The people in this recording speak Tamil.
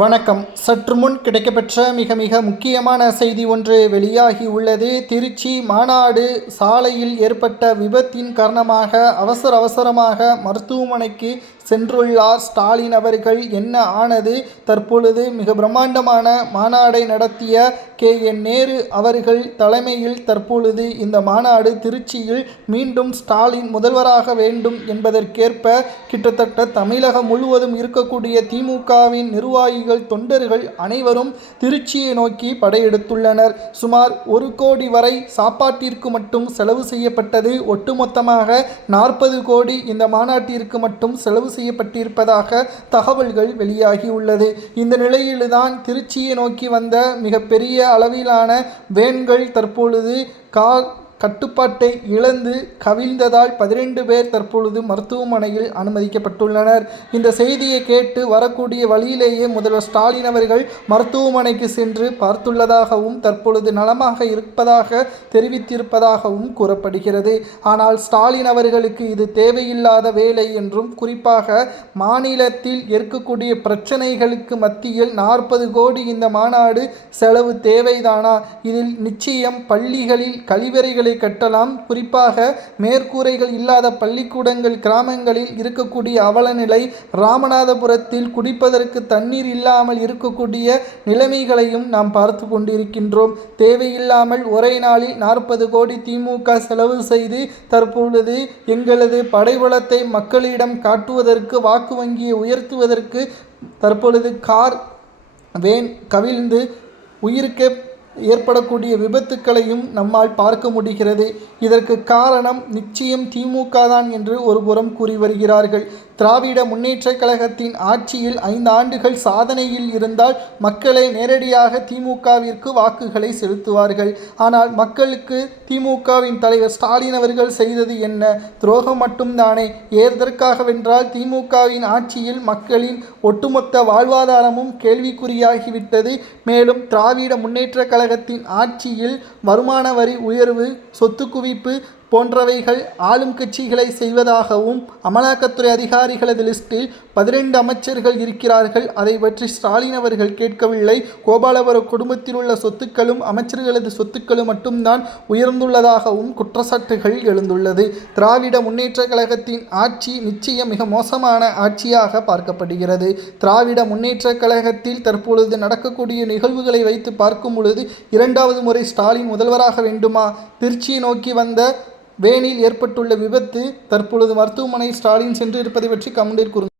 வணக்கம். சற்று முன் கிடைக்கப்பெற்ற மிக முக்கியமான செய்தி ஒன்று வெளியாகி உள்ளது. திருச்சி மாநாடு சாலையில் ஏற்பட்ட விபத்தின் காரணமாக அவசரமாக மருத்துவமனைக்கு சென்றுள்ளார் ஸ்டாலின் அவர்கள். என்ன ஆனது? தற்பொழுது மிக பிரம்மாண்டமான மாநாடை நடத்திய KN நேரு அவர்கள் தலைமையில் தற்பொழுது இந்த மாநாடு திருச்சியில் மீண்டும் ஸ்டாலின் முதல்வராக வேண்டும் என்பதற்கேற்ப கிட்டத்தட்ட தமிழகம் முழுவதும் இருக்கக்கூடிய திமுகவின் நிர்வாகிகள், தொண்டர்கள் அனைவரும் திருச்சியை நோக்கி படையெடுத்துள்ளனர். சுமார் 1 கோடி வரை சாப்பாட்டிற்கு மட்டும் செலவு செய்யப்பட்டது. ஒட்டுமொத்தமாக 40 கோடி இந்த மாநாட்டிற்கு மட்டும் செலவு செய்யப்பட்டிருப்பதாக தகவல்கள் வெளியாகியுள்ளது. இந்த நிலையில்தான் திருச்சியை நோக்கி வந்த மிகப்பெரிய அளவிலான வேன்கள் தற்பொழுது கட்டுப்பாட்டை இழந்து கவிழ்ந்ததால் 12 பேர் தற்பொழுது மருத்துவமனையில் அனுமதிக்கப்பட்டுள்ளனர். இந்த செய்தியை கேட்டு வரக்கூடிய வழியிலேயே முதல்வர் ஸ்டாலின் அவர்கள் மருத்துவமனைக்கு சென்று பார்த்துள்ளதாகவும் தற்பொழுது நலமாக இருப்பதாக தெரிவித்திருப்பதாகவும் கூறப்படுகிறது. ஆனால் ஸ்டாலின் அவர்களுக்கு இது தேவையில்லாத வேலை என்றும், குறிப்பாக மாநிலத்தில் இருக்கக்கூடிய பிரச்சனைகளுக்கு மத்தியில் 40 கோடி இந்த மாநாடு செலவு தேவைதானா? இதில் நிச்சயம் பள்ளிகளில் கழிவறைகளை கட்டலாம். குறிப்பாக மேற்கூரைகள் இல்லாத பள்ளிக்கூடங்கள் கிராமங்களில் இருக்கக்கூடிய அவலநிலை, ராமநாதபுரத்தில் குடிப்பதற்கு தண்ணீர் இல்லாமல் இருக்கக்கூடிய நிலைமைகளையும் நாம் பார்த்து கொண்டிருக்கின்றோம். தேவையில்லாமல் ஒரே நாளில் 40 கோடி திமுக செலவு செய்து தற்பொழுது எங்களது படைபலத்தை மக்களிடம் காட்டுவதற்கு, வாக்கு வங்கியை உயர்த்துவதற்கு தற்பொழுது வேன் கவிழ்ந்து உயிருக்கு ஏற்படக்கூடிய விபத்துக்களையும் நம்மால் பார்க்க முடிகிறது. இதற்கு காரணம் நிச்சயம் திமுக தான் என்று ஒருபுறம் கூறி வருகிறார்கள். திராவிட முன்னேற்றக் கழகத்தின் ஆட்சியில் 5 ஆண்டுகள் சாதனையில் இருந்தால் மக்களே நேரடியாக திமுகவிற்கு வாக்குகளை செலுத்துவார்கள். ஆனால் மக்களுக்கு திமுகவின் தலைவர் ஸ்டாலின் அவர்கள் செய்தது என்ன? துரோகம் மட்டும்தானே. எதற்காகவென்றால் திமுகவின் ஆட்சியில் மக்களின் ஒட்டுமொத்த வாழ்வாதாரமும் கேள்விக்குறியாகிவிட்டது. மேலும் திராவிட முன்னேற்றக் கழகத்தின் ஆட்சியில் வருமான வரி உயர்வு, சொத்து குவிப்பு போன்றவைகள் ஆளும் கட்சிகளை செய்வதாகவும், அமலாக்கத்துறை அதிகாரிகளது லிஸ்டில் 12 அமைச்சர்கள் இருக்கிறார்கள். அதை பற்றி ஸ்டாலின் அவர்கள் கேட்கவில்லை. கோபாலபுர குடும்பத்தில் உள்ள சொத்துக்களும் அமைச்சர்களது சொத்துக்களும் மட்டும்தான் உயர்ந்துள்ளதாகவும் குற்றச்சாட்டுகள் எழுந்துள்ளது. திராவிட முன்னேற்ற கழகத்தின் ஆட்சி நிச்சயம் மிக மோசமான ஆட்சியாக பார்க்கப்படுகிறது. திராவிட முன்னேற்ற கழகத்தில் தற்பொழுது நடக்கக்கூடிய நிகழ்வுகளை வைத்து பார்க்கும் பொழுது 2வது முறை ஸ்டாலின் முதல்வராக வேண்டுமா? திருச்சியை நோக்கி வந்த வேனில் ஏற்பட்டுள்ள விபத்து, தற்பொழுது மருத்துவமனை ஸ்டாலின் சென்று இருப்பதை பற்றி கமெண்டில் கூறுங்கள்.